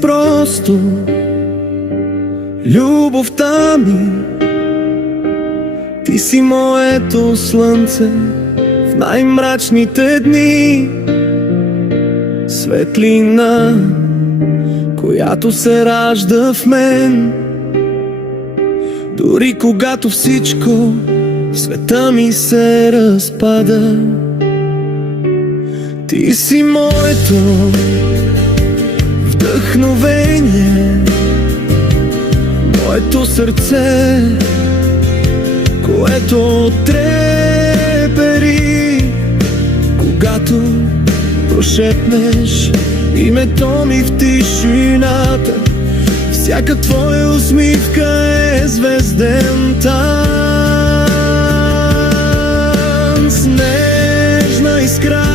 просто любовта ми. Ти си моето слънце в най-мрачните дни, светлина, която се ражда в мен. Дори когато всичко в света ми се разпада, ти си моето вдъхновение, моето сърце, което трепери, когато прошепнеш името ми в тишината. Всяка твоя усмивка е звезден танц, нежна искра,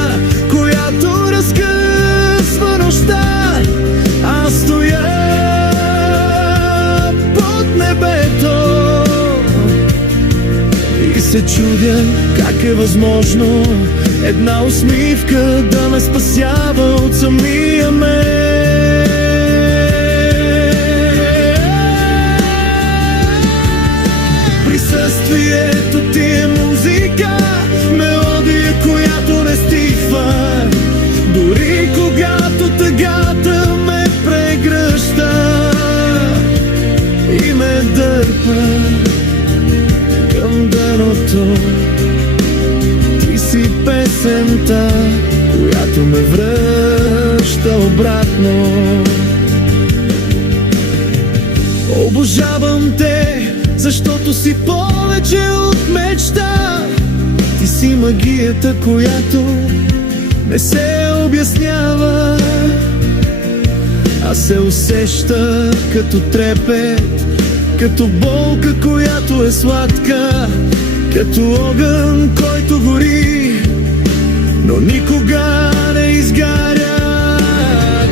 която разкъсва нощта. Аз стоя под небето и се чудя как е възможно една усмивка да ме спасява от самия мен. Присъствието ти е музика, мелодия, която не стихва. Дори когато тъгата ме прегръща и ме дърпа към дъното, ти си песента, която ме връща обратно. Обожавам те, защото си повече от мечта. Ти си магията, която не се обяснява, а се усеща като трепет, като болка, която е сладка, като огън, който гори, но никога не изгаря.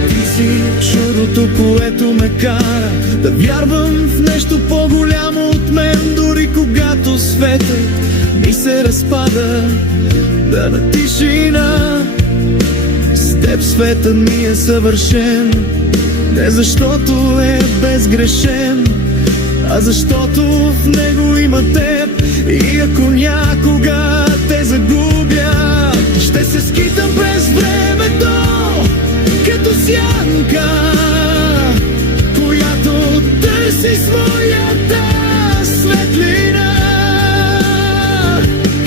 Ти си чудото, което ме кара да вярвам в нещо по-голямо от мен. Дори когато светът ми се разпада, да на тишина, с теб светът ми е съвършен. Не защото е безгрешен, а защото в него има теб. И ако някога те загубя, ще се скитам през времето като сянка, която търси своята светлина.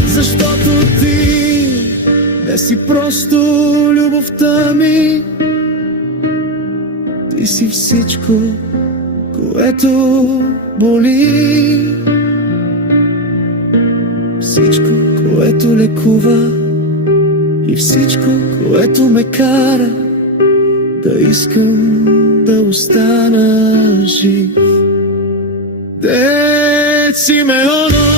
Защото ти не си просто любовта ми, ти си всичко, което боли, всичко, което лекува и всичко, което ме кара да искам да остана жив. Decímelo, no.